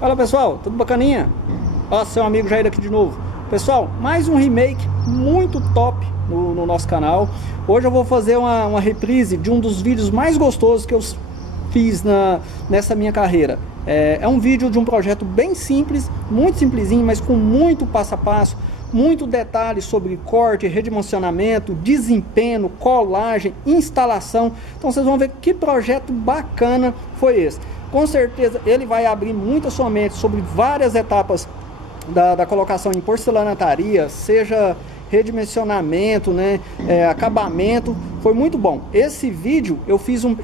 Fala pessoal, tudo bacaninha? Ó, seu amigo Jair aqui de novo. Pessoal, mais um remake muito top no nosso canal. Hoje eu vou fazer uma reprise de um dos vídeos mais gostosos que eu fiz nessa minha carreira. É um vídeo de um projeto bem simples, muito simplesinho, mas com muito passo a passo, muito detalhe sobre corte, redimensionamento, desempenho, colagem, instalação. Então vocês vão ver que projeto bacana foi esse. Com certeza ele vai abrir muito a sua mente sobre várias etapas da colocação em porcelanataria, seja redimensionamento, né, acabamento. Foi muito bom. Esse vídeo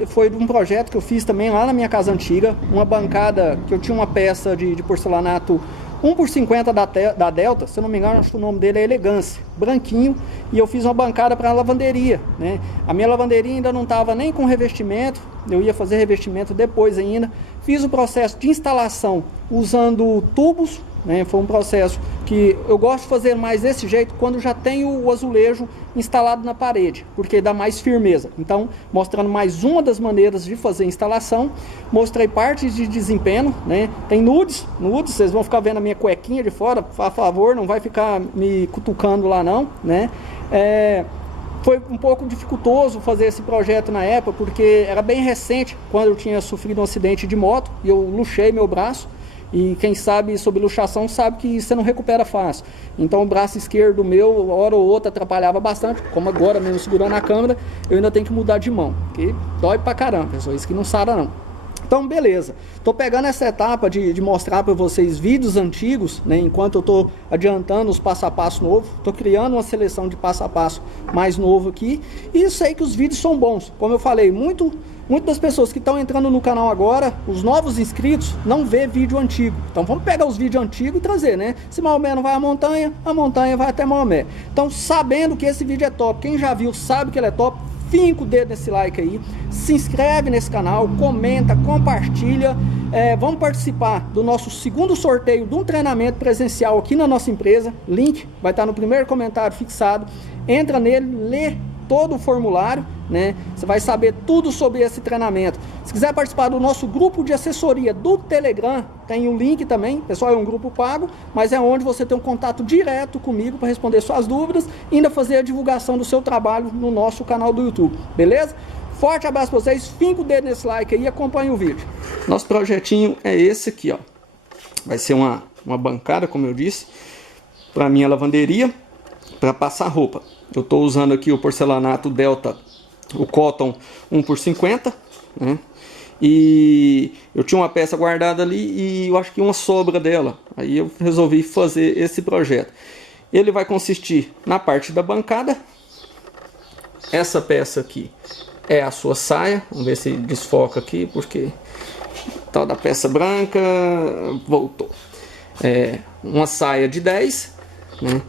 foi de um projeto que eu fiz também lá na minha casa antiga, uma bancada que eu tinha uma peça de porcelanato 1x50 da Delta, se eu não me engano, acho que o nome dele é Elegância, branquinho, e eu fiz uma bancada para a lavanderia, né? A minha lavanderia ainda não estava nem com revestimento, eu ia fazer revestimento depois ainda. Fiz o processo de instalação usando tubos, né? Foi um processo que eu gosto de fazer mais desse jeito quando já tenho o azulejo instalado na parede, porque dá mais firmeza. Então, mostrando mais uma das maneiras de fazer a instalação. Mostrei partes de desempenho, né? Tem nudes, vocês vão ficar vendo a minha cuequinha de fora, por favor, não vai ficar me cutucando lá não, né? Foi um pouco dificultoso fazer esse projeto na época, porque era bem recente, quando eu tinha sofrido um acidente de moto e eu luxei meu braço. E quem sabe sobre luxação sabe que você não recupera fácil. Então o braço esquerdo meu, hora ou outra, atrapalhava bastante. Como agora mesmo segurando a câmera, eu ainda tenho que mudar de mão, que dói pra caramba, pessoal, isso que não sara não. Então beleza, tô pegando essa etapa de mostrar para vocês vídeos antigos, né, enquanto eu tô adiantando os passo a passo novos. Tô criando uma seleção de passo a passo mais novo aqui, e sei que os vídeos são bons. Como eu falei, muitas das pessoas que estão entrando no canal agora, os novos inscritos, não vê vídeo antigo. Então vamos pegar os vídeos antigos e trazer, né? Se Maomé não vai à montanha, a montanha vai até Maomé. Então, sabendo que esse vídeo é top, quem já viu sabe que ele é top, finca o dedo nesse like aí, se inscreve nesse canal, comenta, compartilha. Vamos participar do nosso segundo sorteio de um treinamento presencial aqui na nossa empresa. Link vai estar no primeiro comentário fixado. Entra nele, lê todo o formulário, né? Você vai saber tudo sobre esse treinamento. Se quiser participar do nosso grupo de assessoria do Telegram, tem o link também. Pessoal, é um grupo pago, mas é onde você tem um contato direto comigo para responder suas dúvidas e ainda fazer a divulgação do seu trabalho no nosso canal do YouTube, beleza? Forte abraço para vocês, finca o dedo nesse like aí e acompanha o vídeo. Nosso projetinho é esse aqui, ó. Vai ser uma bancada, como eu disse, para minha lavanderia, para passar roupa. Eu estou usando aqui o porcelanato Delta, o Cotton 1x50, né? E eu tinha uma peça guardada ali e eu acho que uma sobra dela. Aí eu resolvi fazer esse projeto. Ele vai consistir na parte da bancada. Essa peça aqui é a sua saia. Vamos ver se desfoca aqui, porque tal da peça branca voltou. Uma saia de 10, né?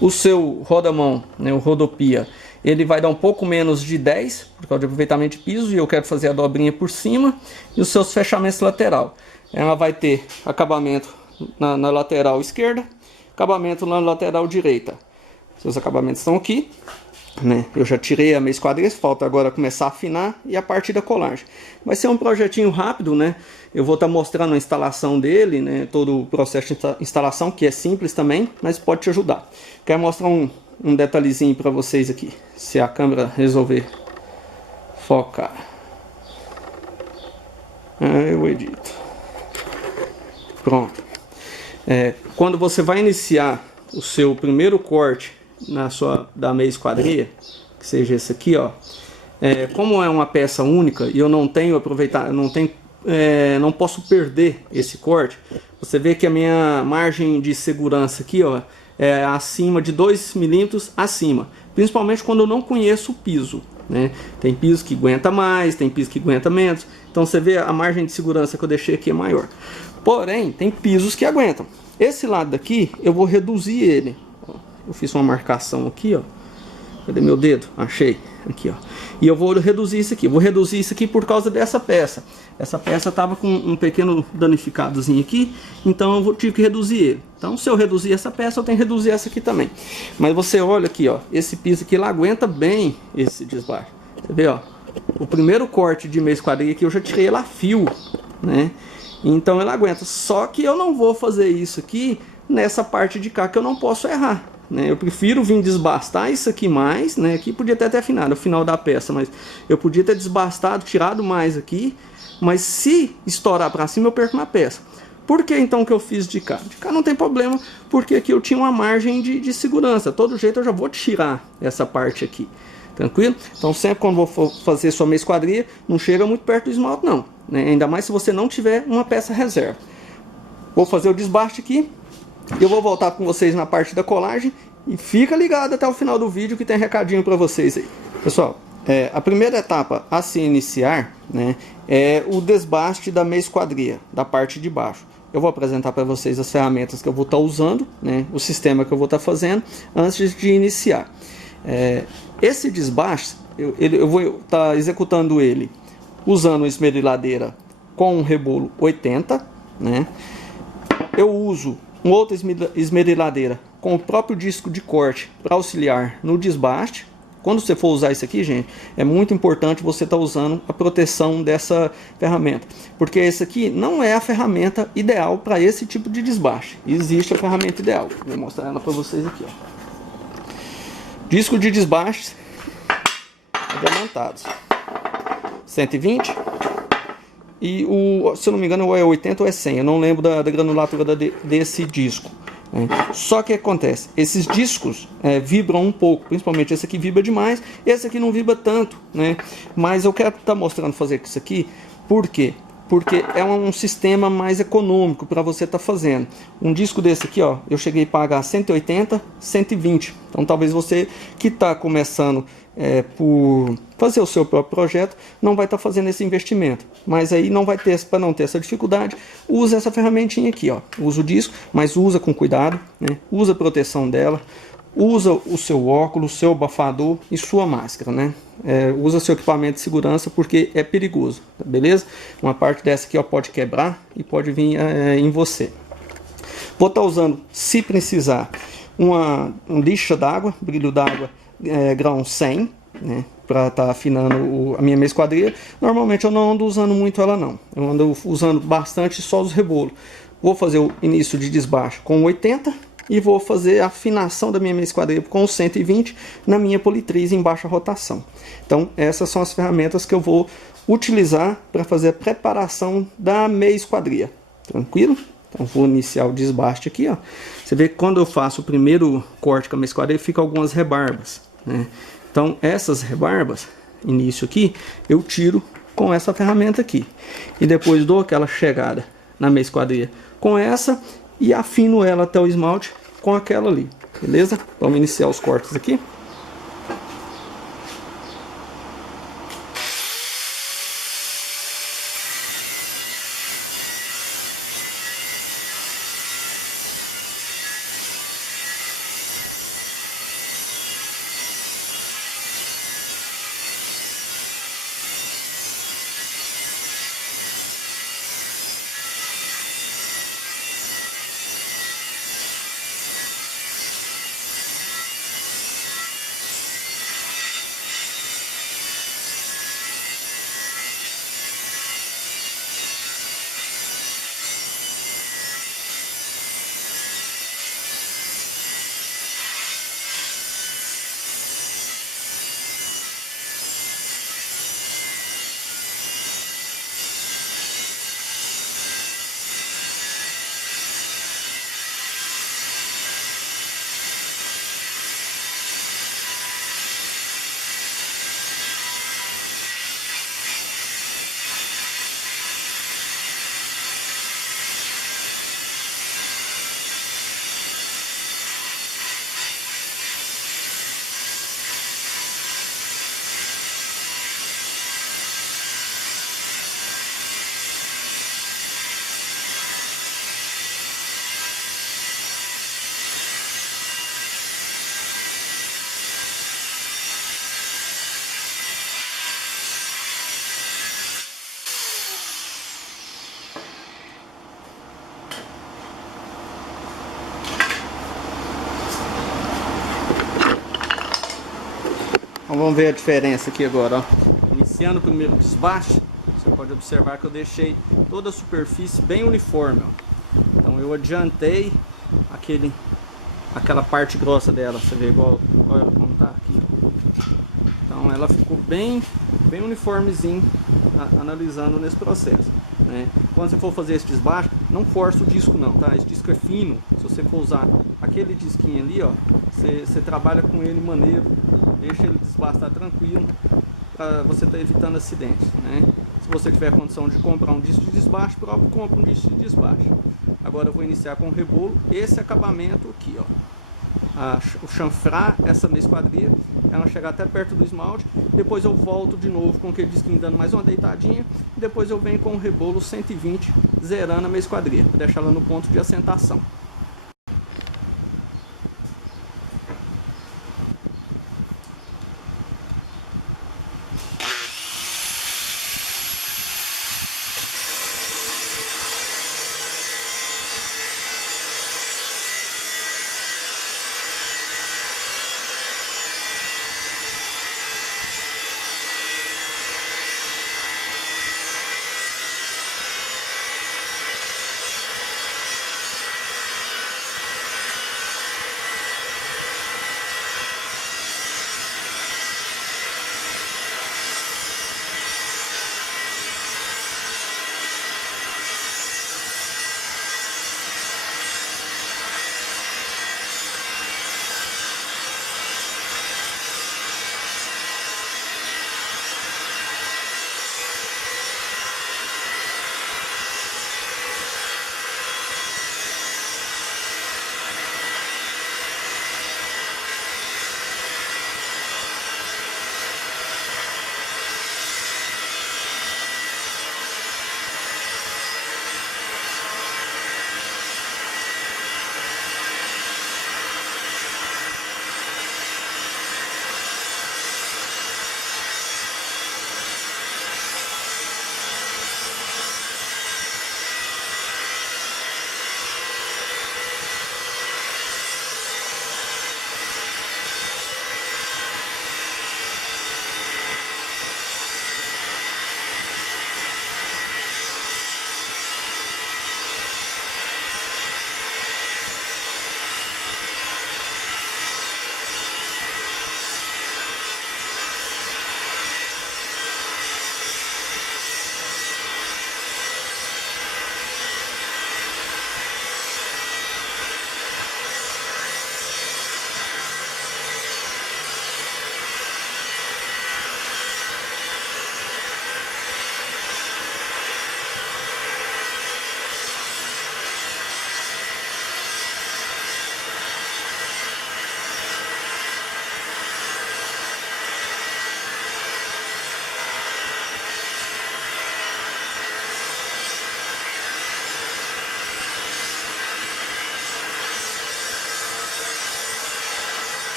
O seu rodamão, né, o rodopia, ele vai dar um pouco menos de 10, por causa de aproveitamento de piso, e eu quero fazer a dobrinha por cima. E os seus fechamentos lateral. Ela vai ter acabamento na lateral esquerda, acabamento na lateral direita. Seus acabamentos estão aqui, né? Eu já tirei a meia esquadrilha, falta agora começar a afinar e a parte da colagem. Vai ser um projetinho rápido, né? Eu vou estar mostrando a instalação dele, né? Todo o processo de instalação, que é simples também, mas pode te ajudar. Quero mostrar um detalhezinho para vocês aqui, se a câmera resolver focar. Eu edito. Pronto. Quando você vai iniciar o seu primeiro corte da meia esquadrilha, que seja esse aqui, ó, como é uma peça única e eu não tenho não posso perder esse corte. Você vê que a minha margem de segurança aqui, ó, é acima de 2 milímetros acima, principalmente quando eu não conheço o piso, né? Tem piso que aguenta mais, tem piso que aguenta menos. Então você vê a margem de segurança que eu deixei aqui é maior. Porém, tem pisos que aguentam. Esse lado daqui eu vou reduzir ele. Eu fiz uma marcação aqui, ó. Cadê meu dedo? Achei. Aqui, ó. E eu vou reduzir isso aqui. Vou reduzir isso aqui por causa dessa peça. Essa peça estava com um pequeno danificadozinho aqui. Então eu tive que reduzir ele. Então se eu reduzir essa peça, eu tenho que reduzir essa aqui também. Mas você olha aqui, ó. Esse piso aqui, ele aguenta bem esse desbaixo. Você vê, ó. O primeiro corte de meia esquadrilha aqui eu já tirei ele a fio, né? Então ela aguenta. Só que eu não vou fazer isso aqui nessa parte de cá, que eu não posso errar, né? Eu prefiro vir desbastar isso aqui mais, né? Aqui podia ter até afinado o final da peça, mas eu podia ter desbastado, tirado mais aqui. Mas se estourar para cima, eu perco na peça. Por que então que eu fiz de cá? De cá não tem problema, porque aqui eu tinha uma margem de segurança. De todo jeito eu já vou tirar essa parte aqui. Tranquilo? Então sempre quando vou fazer sua meia esquadria, não chega muito perto do esmalte não, né? Ainda mais se você não tiver uma peça reserva. Vou fazer o desbaste aqui. Eu vou voltar com vocês na parte da colagem. E fica ligado até o final do vídeo que tem recadinho para vocês aí. Pessoal, a primeira etapa a se iniciar, né, é o desbaste da meia esquadria, da parte de baixo. Eu vou apresentar para vocês as ferramentas que eu vou estar usando, né, o sistema que eu vou estar fazendo antes de iniciar. Esse desbaste, eu vou estar executando ele usando uma esmeriladeira com um rebolo 80, né? Eu uso uma outra esmeriladeira com o próprio disco de corte para auxiliar no desbaste. Quando você for usar isso aqui, gente, é muito importante você estar usando a proteção dessa ferramenta, porque essa aqui não é a ferramenta ideal para esse tipo de desbaste. Existe a ferramenta ideal, vou mostrar ela para vocês aqui, ó. Disco de desbaste diamantados 120 e se eu não me engano ou é 80 ou é 100, eu não lembro da granulatura desse disco. Só que acontece, esses discos vibram um pouco, principalmente esse aqui vibra demais, esse aqui não vibra tanto, né? Mas eu quero estar mostrando fazer isso aqui, por quê? Porque é um sistema mais econômico para você estar fazendo. Um disco desse aqui, ó, eu cheguei a pagar 180, 120. Então talvez você que está começando por fazer o seu próprio projeto, não vai estar fazendo esse investimento. Mas aí não vai ter, para não ter essa dificuldade, usa essa ferramentinha aqui, ó. Usa o disco, mas usa com cuidado, né? Usa a proteção dela. Usa o seu óculos, seu abafador e sua máscara, né? Usa seu equipamento de segurança porque é perigoso, beleza? Uma parte dessa aqui, ó, pode quebrar e pode vir em você. Vou estar usando, se precisar, uma lixa d'água, brilho d'água grão 100, né? Para estar afinando a minha meia esquadria. Normalmente eu não ando usando muito ela não. Eu ando usando bastante só os rebolos. Vou fazer o início de desbaixo com 80. E vou fazer a afinação da minha meia esquadria com 120 na minha politriz em baixa rotação. Então essas são as ferramentas que eu vou utilizar para fazer a preparação da meia esquadria. Tranquilo? Então vou iniciar o desbaste aqui, ó. Você vê que quando eu faço o primeiro corte com a meia esquadria, fica algumas rebarbas, né? Então essas rebarbas, início aqui, eu tiro com essa ferramenta aqui. E depois dou aquela chegada na meia esquadria com essa e afino ela até o esmalte com aquela ali, beleza? Vamos iniciar os cortes aqui. Então, vamos ver a diferença aqui agora, ó. Iniciando o primeiro desbaste, você pode pode observar que eu deixei toda a superfície bem uniforme, ó. Então eu adiantei aquela parte grossa dela, você vê igual, olha como tá aqui. Então ela ficou bem uniformezinho, analisando nesse processo, né? Quando você for fazer esse desbaste, não força o disco não, tá? Esse disco é fino. Se você for usar aquele disquinho ali, ó, você trabalha com ele maneiro, deixa ele desbastar tranquilo, para você estar evitando acidentes, né? Se você tiver condição de comprar um disco de desbaste, próprio compra um disco de desbaste. Agora eu vou iniciar com o rebolo, esse acabamento aqui, ó. O chanfrar essa minha esquadria, ela chegar até perto do esmalte, depois eu volto de novo com aquele disquinho dando mais uma deitadinha, e depois eu venho com o rebolo 120 zerando a minha esquadria, para deixar ela no ponto de assentação.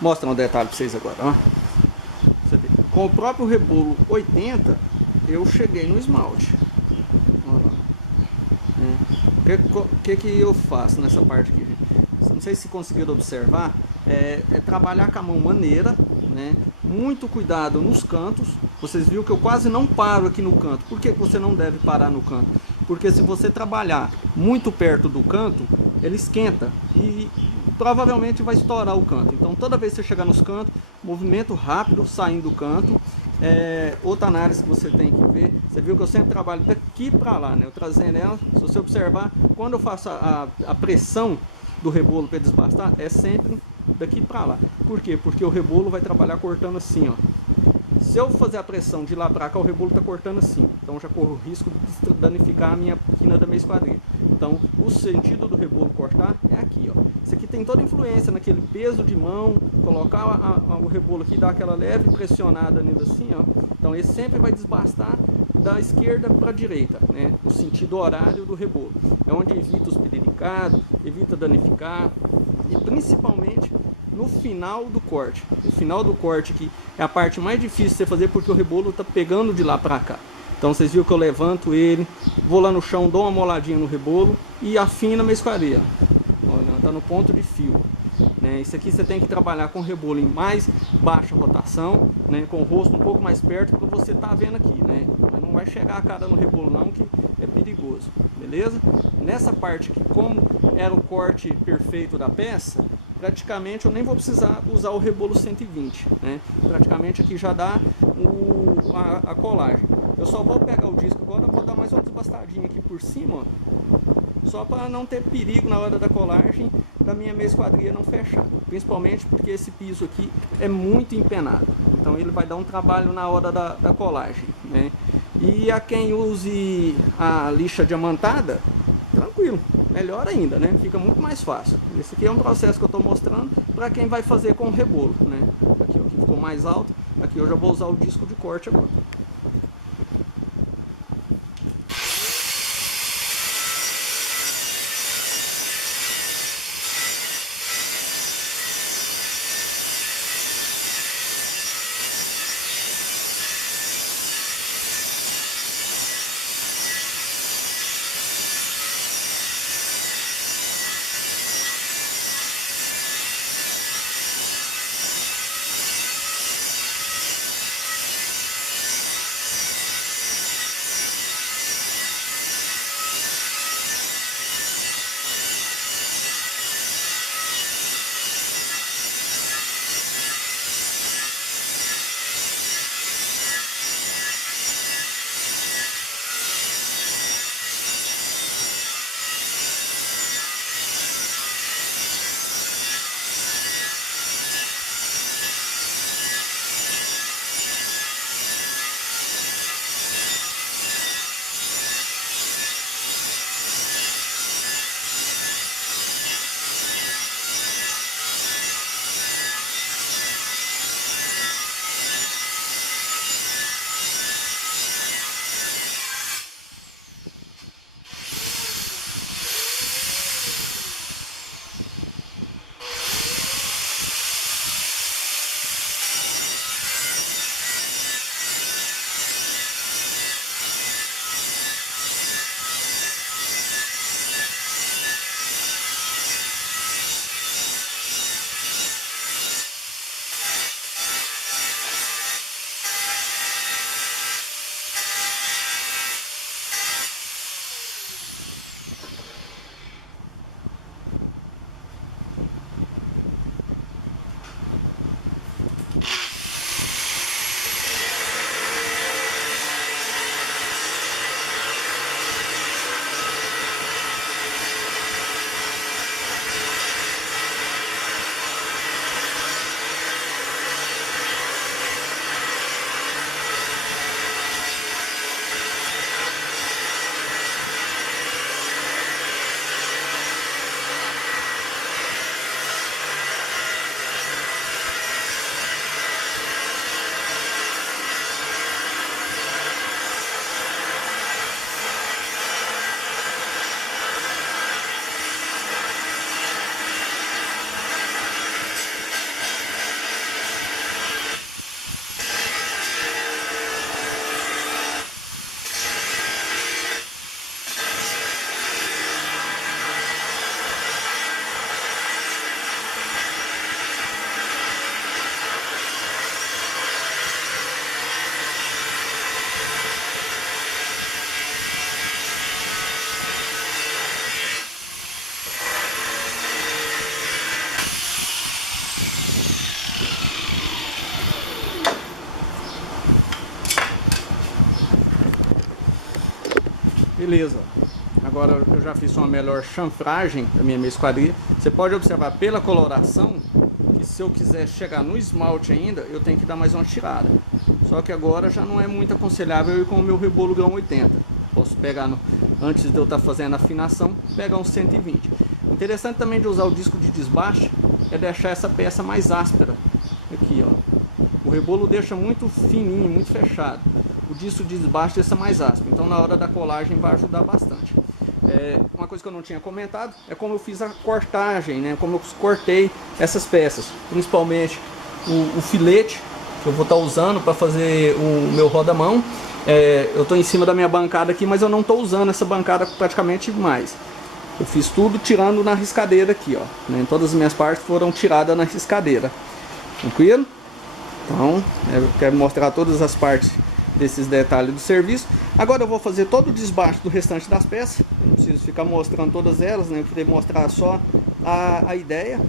mostrar um detalhe para vocês agora, ó. Você vê. Com o próprio rebolo 80, eu cheguei no esmalte. Olha lá. O que eu faço nessa parte aqui, gente? Não sei se conseguiram observar, é trabalhar com a mão maneira, né? Muito cuidado nos cantos. Vocês viram que eu quase não paro aqui no canto. Por que você não deve parar no canto? Porque se você trabalhar muito perto do canto, ele esquenta e provavelmente vai estourar o canto. Então toda vez que você chegar nos cantos, movimento rápido saindo do canto. Outra análise que você tem que ver, você viu que eu sempre trabalho daqui para lá, né? Eu trazendo ela, se você observar, quando eu faço a pressão do rebolo para desbastar, é sempre daqui para lá. Por quê? Porque o rebolo vai trabalhar cortando assim, ó. Se eu fazer a pressão de lá para cá, o rebolo está cortando assim. Então já corro o risco de danificar a minha quina da minha esquadrilha. Então o sentido do rebolo cortar é aqui, ó. Isso aqui tem toda influência naquele peso de mão, colocar o rebolo aqui, dar aquela leve pressionada nele assim, ó. Então ele sempre vai desbastar da esquerda para a direita, né? O sentido horário do rebolo. É onde evita os pedilicados, evita danificar e principalmente no final do corte. O final do corte aqui é a parte mais difícil de você fazer porque o rebolo está pegando de lá para cá. Então vocês viram que eu levanto ele, vou lá no chão, dou uma moladinha no rebolo e afino a minha esquadrilha. Olha, está no ponto de fio. Né? Isso aqui você tem que trabalhar com o rebolo em mais baixa rotação, né? Com o rosto um pouco mais perto para você tá vendo aqui, né? Mas não vai chegar a cara no rebolo não, que é perigoso, beleza? Nessa parte aqui, como era o corte perfeito da peça, praticamente eu nem vou precisar usar o rebolo 120, né? Praticamente aqui já dá a colagem. Eu só vou pegar o disco agora, vou dar mais uma desbastadinha aqui por cima, ó, só para não ter perigo na hora da colagem da minha esquadrilha não fechar. Principalmente porque esse piso aqui é muito empenado, então ele vai dar um trabalho na hora da colagem, né? E a quem use a lixa diamantada, tranquilo, melhor ainda, né? Fica muito mais fácil. Esse aqui é um processo que eu estou mostrando para quem vai fazer com rebolo, né? Aqui, ó, aqui ficou mais alto. Aqui eu já vou usar o disco de corte agora. Beleza. Agora eu já fiz uma melhor chanfragem da minha esquadria. Você pode observar pela coloração que se eu quiser chegar no esmalte ainda, eu tenho que dar mais uma tirada. Só que agora já não é muito aconselhável eu ir com o meu rebolo grão 80. Posso pegar, antes de eu estar fazendo a afinação, pegar uns 120. Interessante também de usar o disco de desbaste é deixar essa peça mais áspera. Aqui, ó. O rebolo deixa muito fininho, muito fechado. O disco de desbaste deixa mais áspero. Então na hora da colagem vai ajudar bastante. Uma coisa que eu não tinha comentado é como eu fiz a cortagem, né? Como eu cortei essas peças. Principalmente o filete que eu vou estar usando para fazer o meu roda-mão. Eu estou em cima da minha bancada aqui, mas eu não estou usando essa bancada praticamente mais. Eu fiz tudo tirando na riscadeira aqui, ó. Né? Todas as minhas partes foram tiradas na riscadeira. Tranquilo? Então, eu quero mostrar todas as partes desses detalhes do serviço. Agora eu vou fazer todo o desbaste do restante das peças. Eu não preciso ficar mostrando todas elas, né? Eu queria mostrar só a ideia.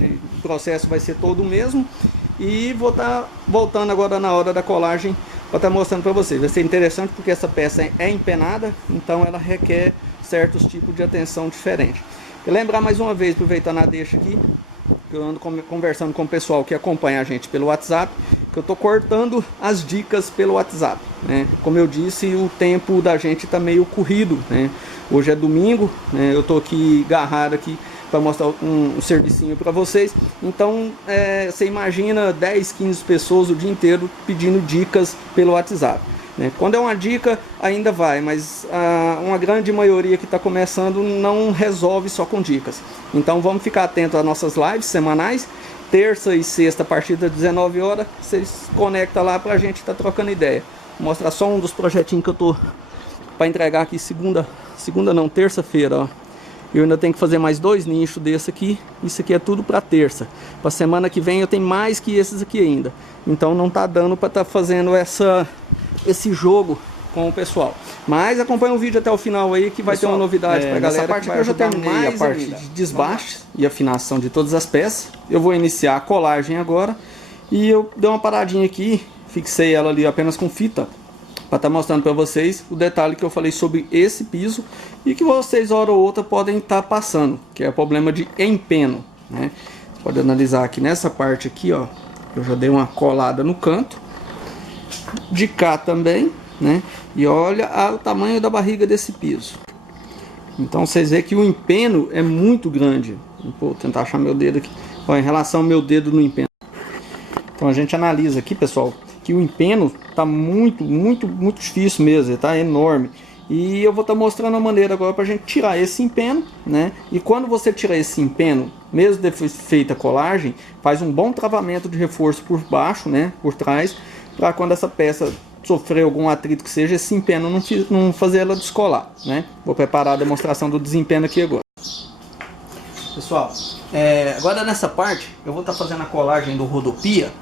O processo vai ser todo o mesmo. E vou estar voltando agora na hora da colagem para estar mostrando para vocês. Vai ser interessante porque essa peça é empenada, então ela requer certos tipos de atenção diferente. E lembrar mais uma vez, aproveitando a deixa aqui, que eu ando conversando com o pessoal que acompanha a gente pelo WhatsApp, que eu estou cortando as dicas pelo WhatsApp, né? Como eu disse, o tempo da gente está meio corrido, né? Hoje é domingo, né? Eu estou aqui agarrado aqui para mostrar um servicinho para vocês. Então você imagina 10, 15 pessoas o dia inteiro pedindo dicas pelo WhatsApp, né? Quando é uma dica ainda vai, mas uma grande maioria que está começando não resolve só com dicas. Então vamos ficar atento às nossas lives semanais, terça e sexta a partir das 19 horas, vocês conectam lá para a gente estar trocando ideia. Vou mostrar só um dos projetinhos que eu tô para entregar aqui terça-feira, ó. Eu ainda tenho que fazer mais 2 nichos desse aqui. Isso aqui é tudo para terça. Para semana que vem eu tenho mais que esses aqui ainda. Então não tá dando para estar fazendo esse jogo com o pessoal. Mas acompanha o vídeo até o final aí que vai ter uma novidade para a galera. Essa parte aqui eu já terminei a parte de desbaste e afinação de todas as peças. Eu vou iniciar a colagem agora. E eu dei uma paradinha aqui, fixei ela ali apenas com fita, para estar mostrando para vocês o detalhe que eu falei sobre esse piso e que vocês hora ou outra podem estar passando, que é o problema de empeno, né? Você pode analisar aqui nessa parte aqui, ó, eu já dei uma colada no canto, de cá também, né? E olha o tamanho da barriga desse piso. Então vocês veem que o empeno é muito grande. Vou tentar achar meu dedo aqui, ó, em relação ao meu dedo no empeno. Então a gente analisa aqui, pessoal, que o empeno tá muito difícil mesmo, tá enorme. E eu vou estar mostrando a maneira agora para a gente tirar esse empeno, né? E quando você tirar esse empeno, mesmo depois feita a colagem, faz um bom travamento de reforço por baixo, né? Por trás, para quando essa peça sofrer algum atrito que seja, esse empeno não fazer ela descolar, né? Vou preparar a demonstração do desempeno aqui agora. Pessoal, agora nessa parte eu vou estar fazendo a colagem do rodopia,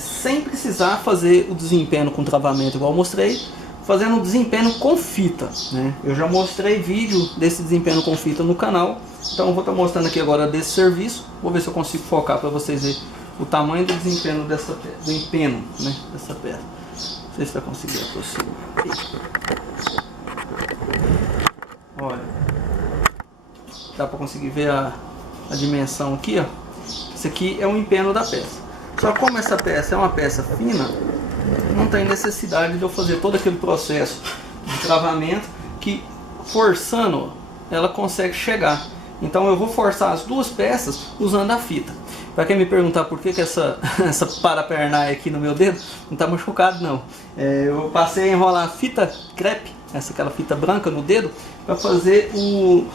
sem precisar fazer o desempeno com travamento igual eu mostrei, fazendo o desempeno com fita, né? Eu já mostrei vídeo desse desempeno com fita no canal, então eu vou estar mostrando aqui agora desse serviço. Vou ver se eu consigo focar para vocês verem o tamanho do desempeno dessa peça, do empeno, né, dessa peça. Não sei se vai conseguir aproximar. Olha, dá para conseguir ver a dimensão aqui, ó. Isso aqui é o empeno da peça. Só como essa peça é uma peça fina, não tem necessidade de eu fazer todo aquele processo de travamento que, forçando, ela consegue chegar. Então eu vou forçar as duas peças usando a fita. Para quem me perguntar por que essa parapernaia aqui no meu dedo, não está machucado não. Eu passei a enrolar a fita crepe, aquela fita branca no dedo, para fazer o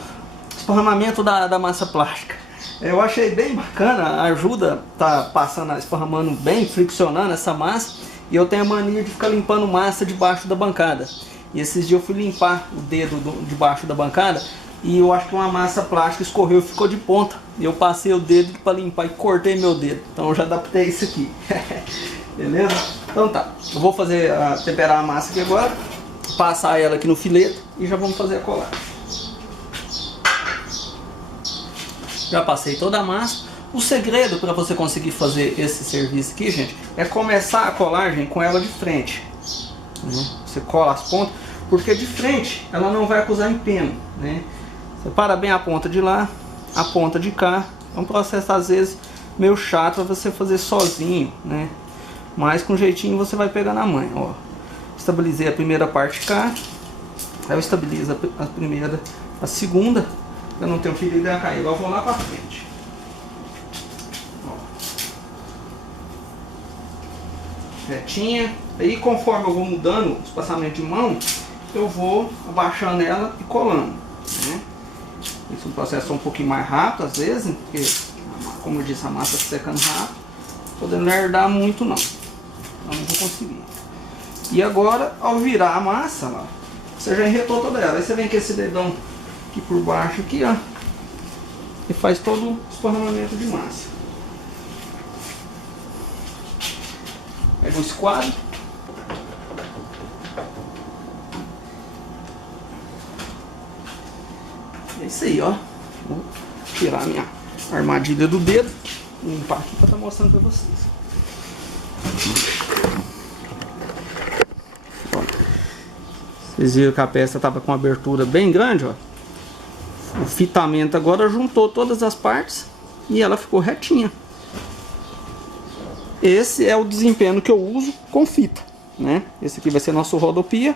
esparramamento da massa plástica. Eu achei bem bacana, ajuda, tá passando, esparramando bem, friccionando essa massa. E eu tenho a mania de ficar limpando massa debaixo da bancada. E esses dias eu fui limpar o dedo debaixo da bancada e eu acho que uma massa plástica escorreu e ficou de ponta. E eu passei o dedo para limpar e cortei meu dedo. Então eu já adaptei isso aqui. Beleza? Então tá, eu vou temperar a massa aqui agora, passar ela aqui no fileto e já vamos fazer a colagem. Já passei toda a massa. O segredo para você conseguir fazer esse serviço aqui, gente, é começar a colagem com ela de frente. Você cola as pontas, porque de frente ela não vai acusar empeno, né? Separa bem a ponta de lá, a ponta de cá. É um processo às vezes meio chato para você fazer sozinho, né? Mas com jeitinho você vai pegar na manha, ó. Estabilizei a primeira parte cá, aí eu estabilizo a primeira, a segunda, eu não tenho perigo de cair, agora eu vou lá para frente. Ó. Retinha, aí conforme eu vou mudando o espaçamento de mão, eu vou abaixando ela e colando, né? Isso é um processo um pouquinho mais rápido às vezes, porque, como eu disse, a massa está secando rápido, podendo herdar muito não, então não vou conseguir. E agora, ao virar a massa, ó, você já enretou toda ela. Aí você vem com esse dedão aqui por baixo, aqui, ó, e faz todo o esparramamento de massa. Pega um esquadro. É isso aí, ó. Vou tirar a minha armadilha do dedo, limpar aqui para estar mostrando para vocês. Vocês viram que a peça estava com uma abertura bem grande, ó. O fitamento agora juntou todas as partes e ela ficou retinha. Esse é o desempenho que eu uso com fita, né? Esse aqui vai ser nosso rodopia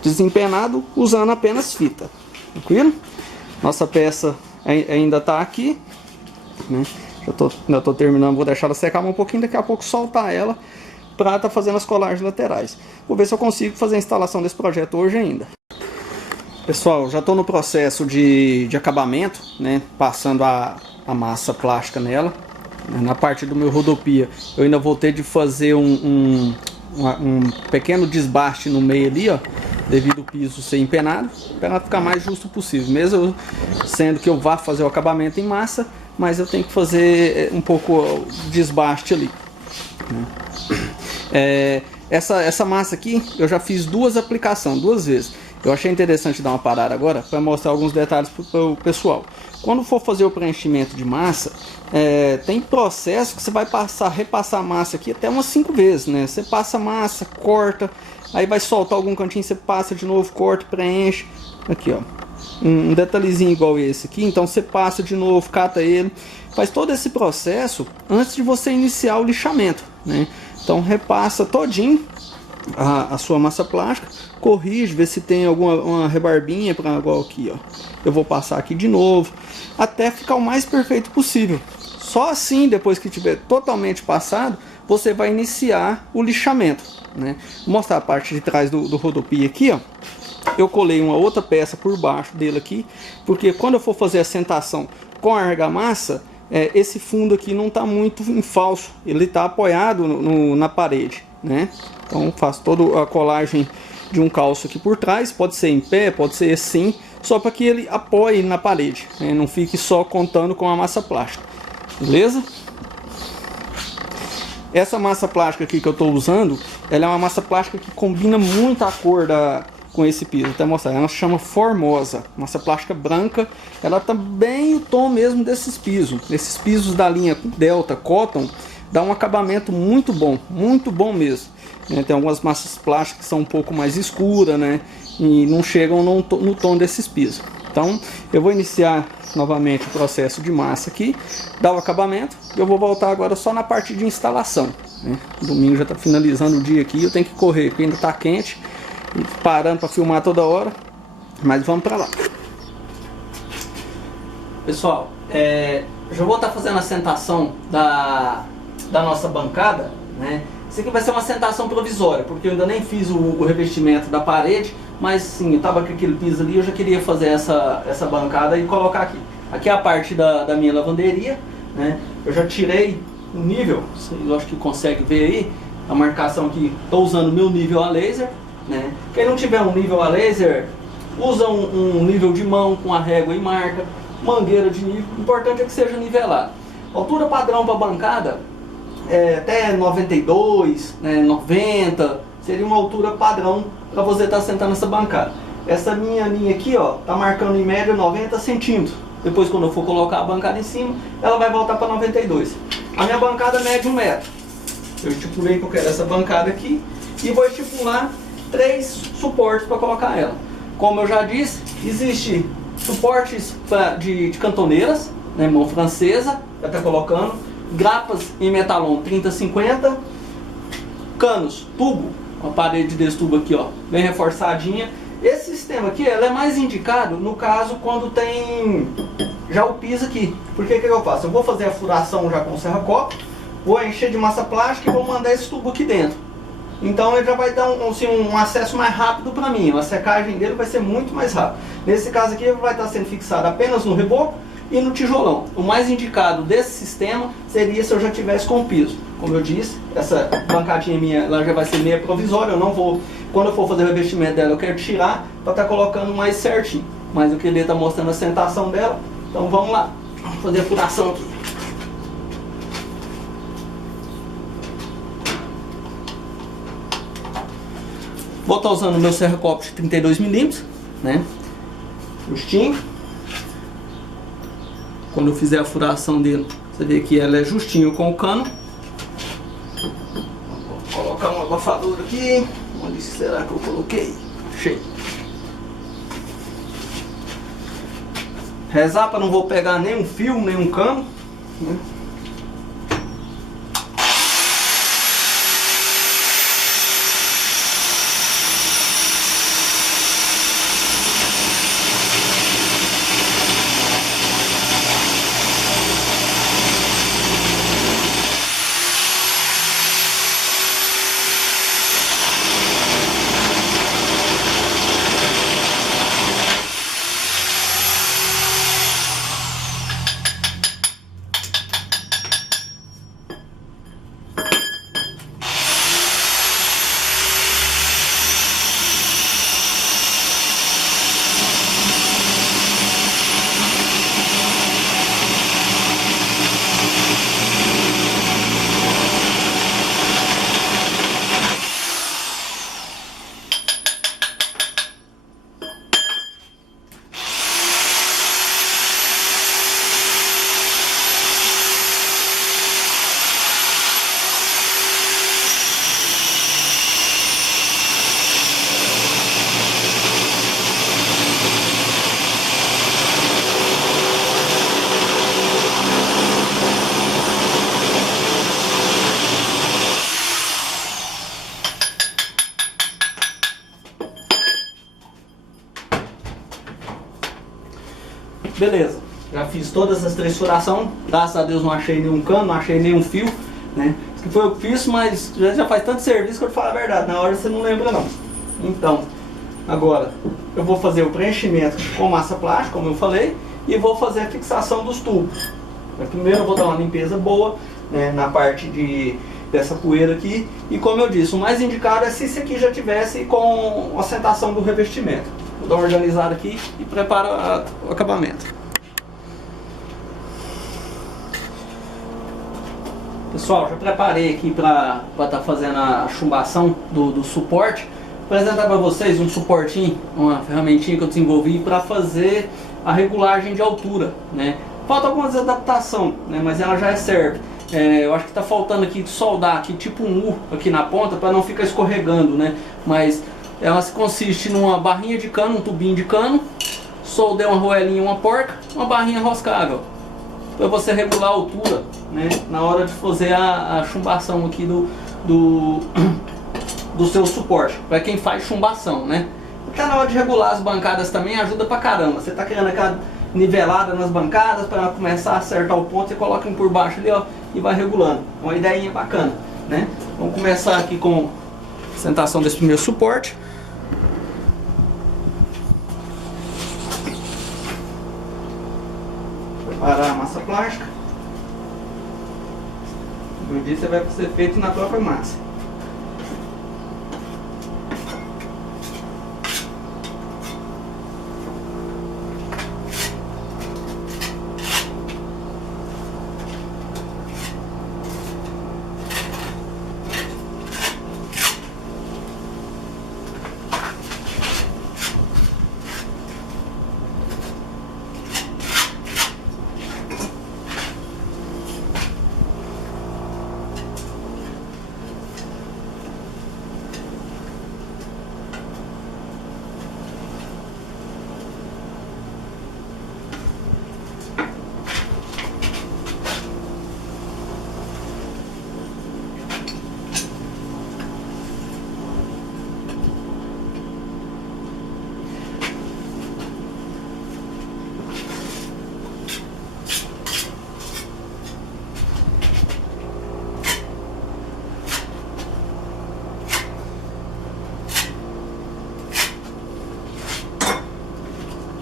desempenado usando apenas fita. Tranquilo? Nossa peça ainda está aqui, né? Ainda tô terminando, vou deixar ela secar um pouquinho, daqui a pouco soltar ela para estar fazendo as colagens laterais. Vou ver se eu consigo fazer a instalação desse projeto hoje ainda. Pessoal, já estou no processo de acabamento, né? Passando a massa plástica nela. Na parte do meu rodopia, eu ainda vou ter de fazer um pequeno desbaste no meio ali, ó, devido ao piso ser empenado, para ficar mais justo possível, mesmo sendo que eu vá fazer o acabamento em massa, mas eu tenho que fazer um pouco de desbaste ali, né? Essa massa aqui eu já fiz duas aplicações, duas vezes. Eu achei interessante dar uma parada agora para mostrar alguns detalhes para o pessoal. Quando for fazer o preenchimento de massa, tem processo que você vai repassar a massa aqui até umas 5 vezes, né? Você passa a massa, corta, aí vai soltar algum cantinho, você passa de novo, corta, preenche. Aqui, ó, um detalhezinho igual esse aqui, então você passa de novo, cata ele, faz todo esse processo antes de você iniciar o lixamento, né? Então repassa todinho a sua massa plástica, corrige, vê se tem alguma rebarbinha para igual aqui, ó. Eu vou passar aqui de novo até ficar o mais perfeito possível. Só assim, depois que tiver totalmente passado, você vai iniciar o lixamento, né? Vou mostrar a parte de trás do rodopia aqui, ó. Eu colei uma outra peça por baixo dele aqui, porque quando eu for fazer a sentação com a argamassa, esse fundo aqui não está muito em falso, ele está apoiado na parede, né? Então faço toda a colagem de um calço aqui por trás, pode ser em pé, pode ser assim, só para que ele apoie na parede, né? Não fique só contando com a massa plástica, beleza? Essa massa plástica aqui que eu estou usando, ela é uma massa plástica que combina muito a cor com esse piso, até mostrar, ela se chama Formosa, massa plástica branca, ela tá bem o tom mesmo desses pisos da linha Delta Cotton, dá um acabamento muito bom mesmo, né? Tem algumas massas plásticas que são um pouco mais escuras, né? E não chegam no tom desses pisos. Então eu vou iniciar novamente o processo de massa aqui, dar o acabamento, e eu vou voltar agora só na parte de instalação, né? Domingo já está finalizando o dia aqui, eu tenho que correr, porque ainda está quente, parando para filmar toda hora, mas vamos para lá. Pessoal, já vou estar fazendo a sentação da nossa bancada, né? Isso aqui vai ser uma sentação provisória, porque eu ainda nem fiz o revestimento da parede, mas sim, eu estava com aquele piso ali, eu já queria fazer essa bancada e colocar aqui. Aqui é a parte da minha lavanderia, né? Eu já tirei o nível, vocês acho que consegue ver aí, a marcação aqui, estou usando o meu nível a laser, né? Quem não tiver um nível a laser, usa um nível de mão com a régua e marca, mangueira de nível, o importante é que seja nivelado. Altura padrão para a bancada, até 92, né, 90, seria uma altura padrão para você estar sentando nessa bancada. Essa minha linha aqui, ó, tá marcando em média 90 centímetros. Depois, quando eu for colocar a bancada em cima, ela vai voltar para 92. A minha bancada mede 1 metro. Eu estipulei que eu quero essa bancada aqui e vou estipular 3 suportes para colocar ela. Como eu já disse, existe suportes de cantoneiras, né, mão francesa, já está colocando, grapas em metalon 30-50, canos, tubo, uma parede desse tubo aqui, ó, bem reforçadinha. Esse sistema aqui, ela é mais indicado no caso quando tem já o piso aqui. Porque o que eu faço? Eu vou fazer a furação já com o serra-copo, vou encher de massa plástica e vou mandar esse tubo aqui dentro. Então ele já vai dar um acesso mais rápido para mim, a secagem dele vai ser muito mais rápida. Nesse caso aqui ele vai estar sendo fixado apenas no reboco e no tijolão. O mais indicado desse sistema seria se eu já tivesse com o piso. Como eu disse, essa bancadinha minha ela já vai ser meia provisória, eu não vou, quando eu for fazer o revestimento dela eu quero tirar para estar colocando mais certinho. Mas eu queria estar mostrando a sentação dela, então vamos lá, vamos fazer a furação aqui. Vou estar usando o meu serra-copo de 32mm, né? Justinho. Quando eu fizer a furação dele, você vê que ela é justinho com o cano. Vou colocar um abafador aqui. Onde será que eu coloquei? Achei. Rezar para não vou pegar nenhum fio, nenhum cano, né? Beleza, já fiz todas as 3 furações, graças a Deus não achei nenhum cano, não achei nenhum fio, né? Isso que foi eu que fiz, mas já faz tanto serviço que eu te falo a verdade, na hora você não lembra não. Então, agora eu vou fazer o preenchimento com massa plástica, como eu falei, e vou fazer a fixação dos tubos. Primeiro eu vou dar uma limpeza boa, né, na parte dessa poeira aqui, e como eu disse, o mais indicado é se esse aqui já tivesse com a sentação do revestimento. Vou dar uma organizada aqui e preparo o acabamento. Pessoal, já preparei aqui para estar fazendo a chumbação do suporte. Vou apresentar para vocês um suportinho, uma ferramentinha que eu desenvolvi para fazer a regulagem de altura, né? Falta algumas adaptações, né? Mas ela já é certa. Eu acho que está faltando aqui soldar aqui tipo um U aqui na ponta para não ficar escorregando, né? Mas ela consiste numa barrinha de cano, um tubinho de cano, soldei uma roelinha, uma porca, uma barrinha roscável, para você regular a altura, né, na hora de fazer a chumbação aqui do seu suporte, para quem faz chumbação, né. Porque na hora de regular as bancadas também ajuda pra caramba. Você tá querendo aquela nivelada nas bancadas, para começar a acertar o ponto, você coloca por baixo ali, ó, e vai regulando. Uma ideinha bacana, né. Vamos começar aqui com a sentação desse primeiro suporte. Preparar a massa plástica. Como eu disse, vai ser feito na própria massa.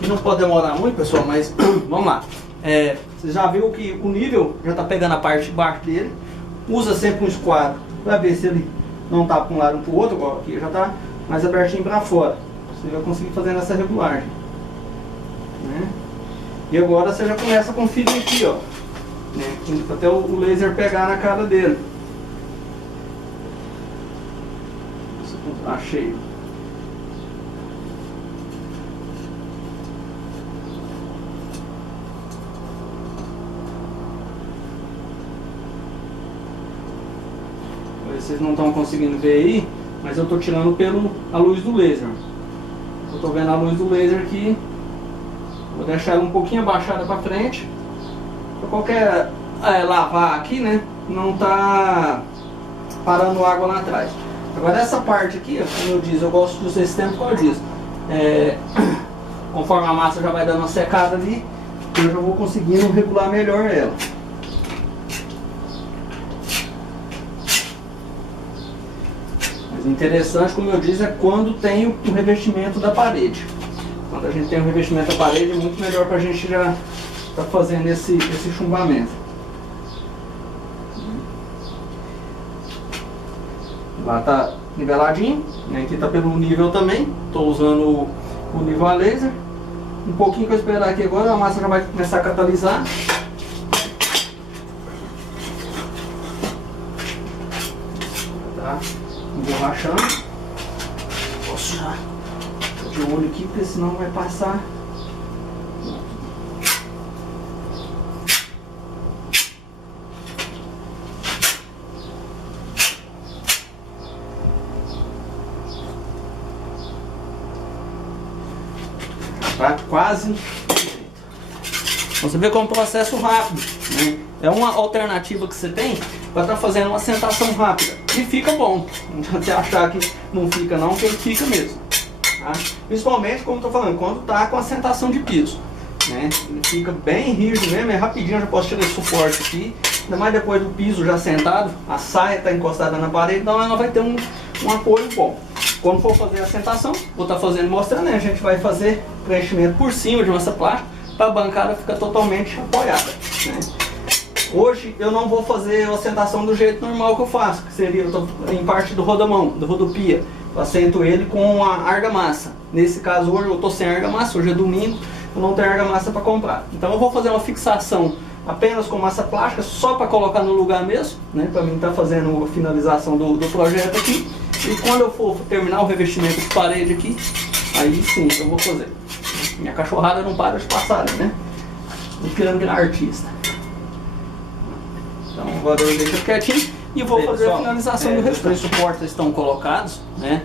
E não pode demorar muito, pessoal, mas vamos lá. Você já viu que o nível já está pegando a parte de baixo dele. Usa sempre um esquadro para ver se ele não está para um lado ou para o outro, igual aqui já está mais abertinho para fora. Você vai conseguir fazer essa regulagem, né? E agora você já começa com o feeling aqui, ó, né? Até o laser pegar na cara dele. Achei. Vocês não estão conseguindo ver aí, mas eu estou tirando a luz do laser. Eu estou vendo a luz do laser aqui. Vou deixar ela um pouquinho abaixada para frente, para qualquer lavar aqui, né, não tá parando água lá atrás. Agora essa parte aqui, como eu disse, eu gosto de usar esse tempo por causa disso. Conforme a massa já vai dando uma secada ali, eu já vou conseguindo regular melhor ela. Mas o interessante, como eu disse, é quando tem o revestimento da parede. Quando a gente tem o revestimento da parede, é muito melhor para a gente já estar fazendo esse chumbamento. Lá está niveladinho, né? Aqui está pelo nível também. Estou usando o nível a laser. Um pouquinho que eu esperar aqui agora, a massa já vai começar a catalisar. Tá emborrachando. Posso já de olho aqui, porque senão vai passar. Tá quase. Você vê que é um processo rápido, né? É uma alternativa que você tem para estar fazendo uma sentação rápida. E fica bom. Não adianta você achar que não fica não, que ele fica mesmo. Tá? Principalmente, como eu estou falando, quando está com a sentação de piso, né? Ele fica bem rígido mesmo, é rapidinho, eu já posso tirar esse suporte aqui. Ainda mais depois do piso já sentado, a saia está encostada na parede, então ela vai ter um apoio bom. Quando for fazer a sentação, vou estar fazendo mostrando, né? A gente vai fazer preenchimento por cima de massa plástica para a bancada ficar totalmente apoiada, né? Hoje eu não vou fazer a sentação do jeito normal que eu faço, que seria, eu tô em parte do rodamão, do rodopia. Eu assento ele com a argamassa. Nesse caso hoje eu estou sem argamassa, hoje é domingo, eu não tenho argamassa para comprar. Então eu vou fazer uma fixação apenas com massa plástica, só para colocar no lugar mesmo, né? Para mim estar fazendo a finalização do projeto aqui. E quando eu for terminar o revestimento de parede aqui, aí sim eu vou fazer. Minha cachorrada não para de passar, né? Tô querendo virar artista. Então agora eu deixo quietinho e vou fazer a finalização do restante. Os suportes estão colocados, né?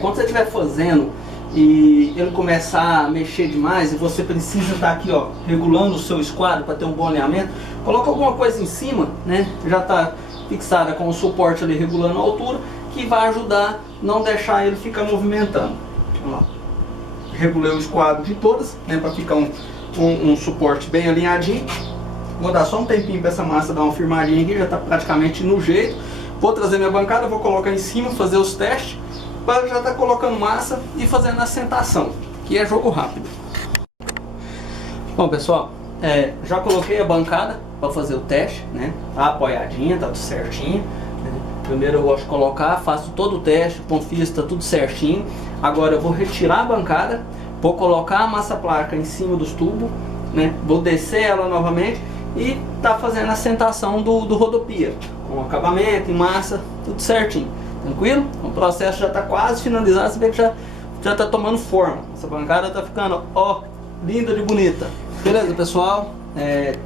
Quando você estiver fazendo e ele começar a mexer demais e você precisa estar aqui, ó, regulando o seu esquadro para ter um bom alinhamento, coloca alguma coisa em cima, né? Já está fixada com o suporte ali regulando a altura, que vai ajudar a não deixar ele ficar movimentando. Vamos lá. Regulei o esquadro de todas, né, para ficar um suporte bem alinhadinho. Vou dar só um tempinho para essa massa dar uma firmadinha aqui, já está praticamente no jeito. Vou trazer minha bancada, vou colocar em cima, fazer os testes, para já estar colocando massa e fazendo a sentação, que é jogo rápido. Bom pessoal, já coloquei a bancada para fazer o teste, né? Tá apoiadinha, tá tudo certinho. Primeiro eu gosto de colocar, faço todo o teste, confio se está tudo certinho. Agora eu vou retirar a bancada, vou colocar a massa plástica em cima dos tubos, né? Vou descer ela novamente e tá fazendo a sentação do rodopia, com acabamento e massa, tudo certinho. Tranquilo? O processo já está quase finalizado, você vê que já está tomando forma. Essa bancada está ficando, ó, linda de bonita. Beleza pessoal,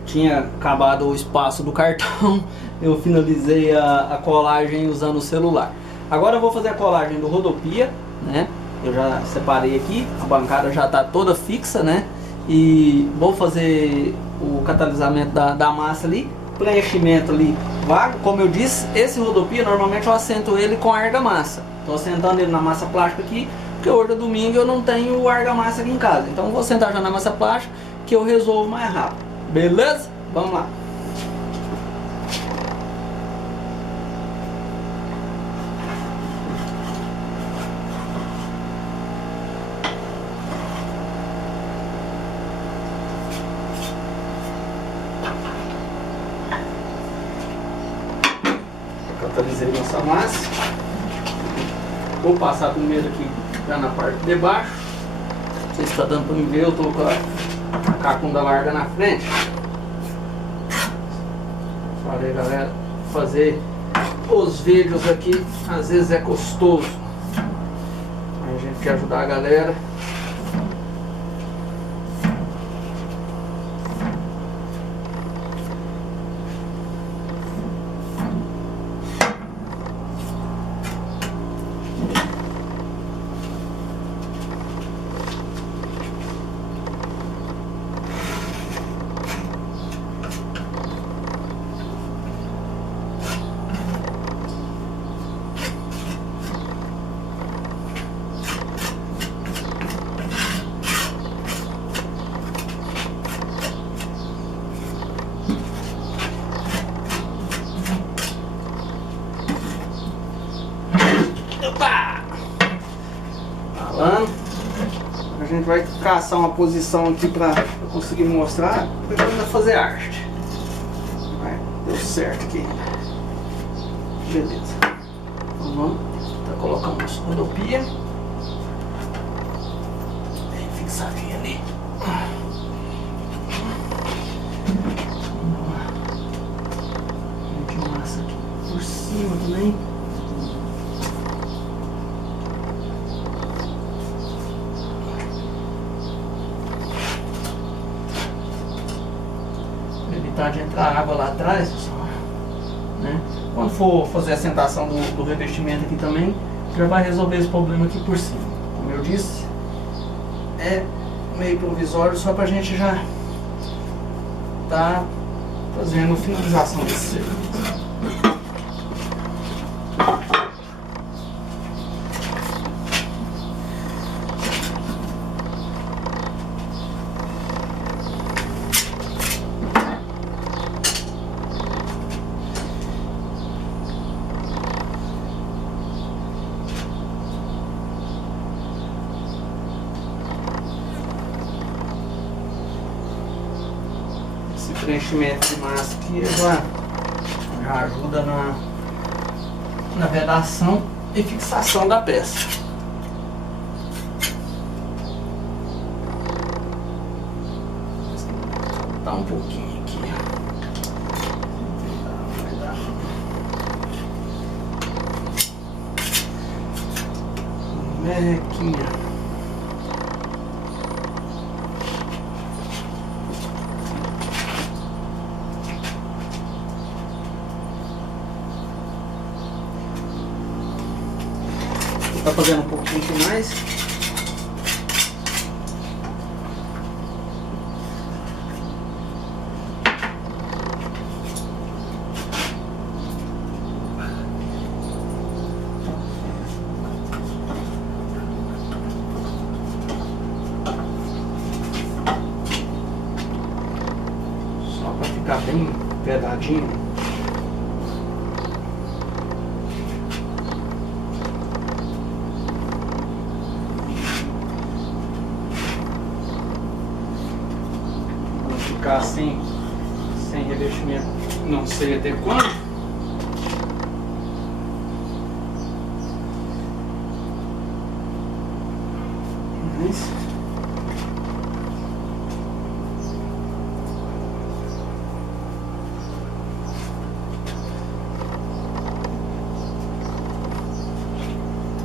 tinha acabado o espaço do cartão. Eu finalizei a colagem usando o celular. Agora eu vou fazer a colagem do rodopia, né? Eu já separei aqui, a bancada já está toda fixa, né? E vou fazer o catalisamento da massa ali, preenchimento ali vago. Como eu disse, esse rodopia normalmente eu assento ele com argamassa. Estou assentando ele na massa plástica aqui, porque hoje é domingo e eu não tenho argamassa aqui em casa. Então eu vou sentar já na massa plástica, que eu resolvo mais rápido. Beleza? Vamos lá. finalizei nossa massa. Vou passar primeiro aqui já na parte de baixo. Não sei se está dando para me ver, eu estou com a cacunda larga na frente. Falei, galera, fazer os vídeos aqui às vezes é custoso. A gente quer ajudar a galera. A gente vai caçar uma posição aqui para conseguir mostrar, depois a gente vai fazer arte. Deu certo aqui. Beleza. Então vamos colocar uma rodopia. Bem fixadinha ali. Vamos dar massa aqui por cima também. De entrar água lá atrás, pessoal, né? Quando for fazer a assentação do revestimento aqui também, já vai resolver esse problema aqui por cima. Como eu disse, é meio provisório só pra gente já tá fazendo a finalização desse serviço. Preenchimento de massa aqui já ajuda na vedação e fixação da peça. Tá um pouquinho aqui. Mequinha. Tá fazendo um pouquinho mais. Só para ficar bem vedadinho. Ficar sem revestimento, não sei até quando. Mas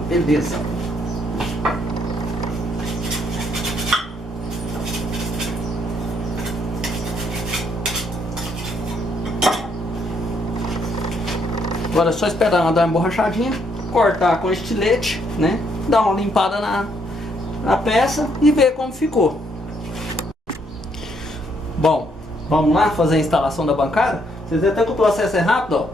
beleza. Agora é só esperar ela dar uma borrachadinha, cortar com estilete, né? Dar uma limpada na peça e ver como ficou. Bom, vamos lá fazer a instalação da bancada. Vocês veem até que o processo é rápido, ó.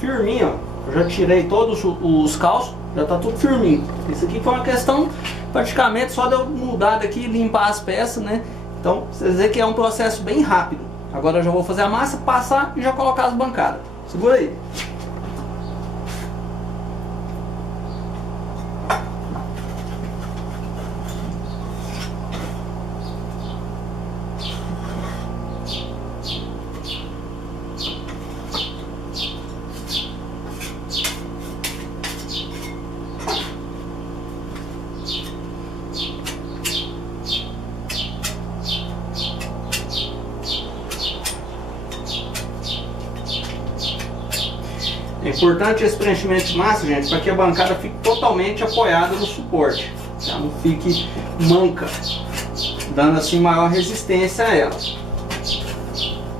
Firminho, ó. Eu já tirei todos os calços, já tá tudo firminho. Isso aqui foi uma questão praticamente só de eu mudar daqui e limpar as peças, né? Então, vocês veem que é um processo bem rápido. Agora eu já vou fazer a massa, passar e já colocar as bancadas. Segura aí. É importante esse preenchimento de massa, gente, para que a bancada fique totalmente apoiada no suporte, tá? Não fique manca, dando assim maior resistência a ela.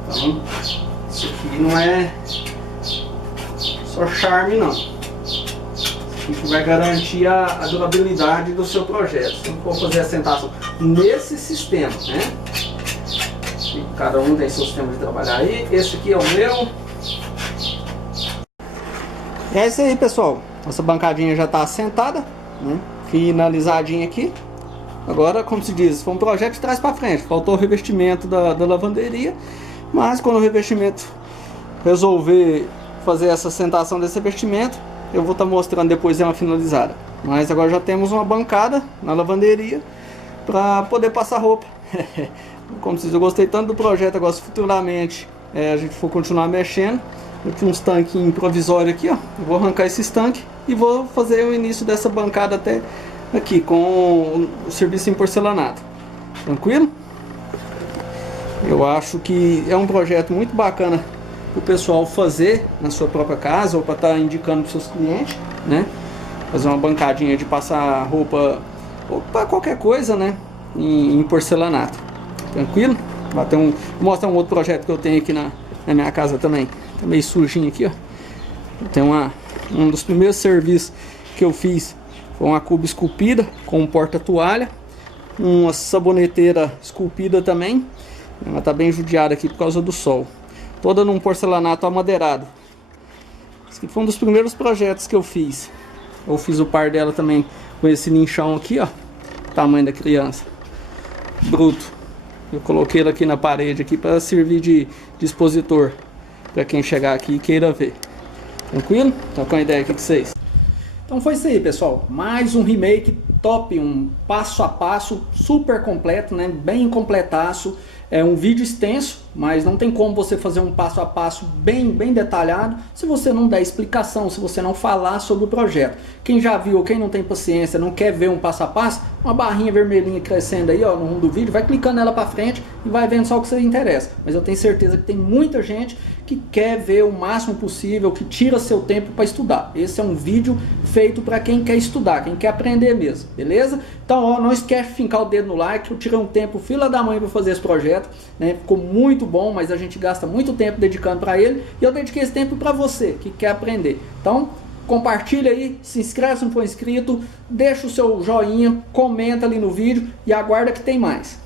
Então, isso aqui não é só charme, não. Isso aqui vai garantir a durabilidade do seu projeto. Se for fazer a sentação nesse sistema, né? Cada um tem seu sistema de trabalhar aí. Esse aqui é o meu. É isso aí, pessoal. Nossa bancadinha já está assentada, né? Finalizadinha aqui. Agora, como se diz, foi um projeto de trás para frente. Faltou o revestimento da lavanderia, mas quando o revestimento resolver fazer essa sentação desse revestimento, eu vou estar mostrando depois ela finalizada. Mas agora já temos uma bancada na lavanderia para poder passar roupa. Como se diz, eu gostei tanto do projeto. Agora, se futuramente a gente for continuar mexendo, eu tinha uns tanques provisórios aqui, ó. Eu vou arrancar esses tanques e vou fazer o início dessa bancada até aqui com o serviço em porcelanato. Tranquilo? Eu acho que é um projeto muito bacana para o pessoal fazer na sua própria casa ou para estar indicando para os seus clientes, né? Fazer uma bancadinha de passar roupa ou para qualquer coisa, né? Em porcelanato. Tranquilo? Vou mostrar um outro projeto que eu tenho aqui na minha casa também. Tá meio sujinho aqui, ó. Tem um dos primeiros serviços que eu fiz foi uma cuba esculpida com um porta-toalha, uma saboneteira esculpida também. Ela tá bem judiada aqui por causa do sol. Toda num porcelanato amadeirado. Esse aqui foi um dos primeiros projetos que eu fiz. Eu fiz o par dela também com esse linchão aqui, ó. Tamanho da criança. Bruto. Eu coloquei ele aqui na parede aqui para servir de expositor para quem chegar aqui e queira ver. Tranquilo? Tá com a ideia aqui com vocês? Então foi isso aí, pessoal. Mais um remake top, um passo a passo super completo, né? Bem completaço. É um vídeo extenso, mas não tem como você fazer um passo a passo bem detalhado se você não der explicação, se você não falar sobre o projeto. Quem já viu, quem não tem paciência, não quer ver um passo a passo, uma barrinha vermelhinha crescendo aí, ó, no rumo do vídeo, vai clicando nela para frente e vai vendo só o que você interessa. Mas eu tenho certeza que tem muita gente que quer ver o máximo possível, que tira seu tempo para estudar. Esse é um vídeo feito para quem quer estudar, quem quer aprender mesmo, beleza? Então, ó, não esquece de fincar o dedo no like. Eu tirei um tempo fila da mãe para fazer esse projeto, né? Ficou muito bom, mas a gente gasta muito tempo dedicando para ele, e eu dediquei esse tempo para você que quer aprender. Então, compartilha aí, se inscreve se não for inscrito, deixa o seu joinha, comenta ali no vídeo e aguarda que tem mais.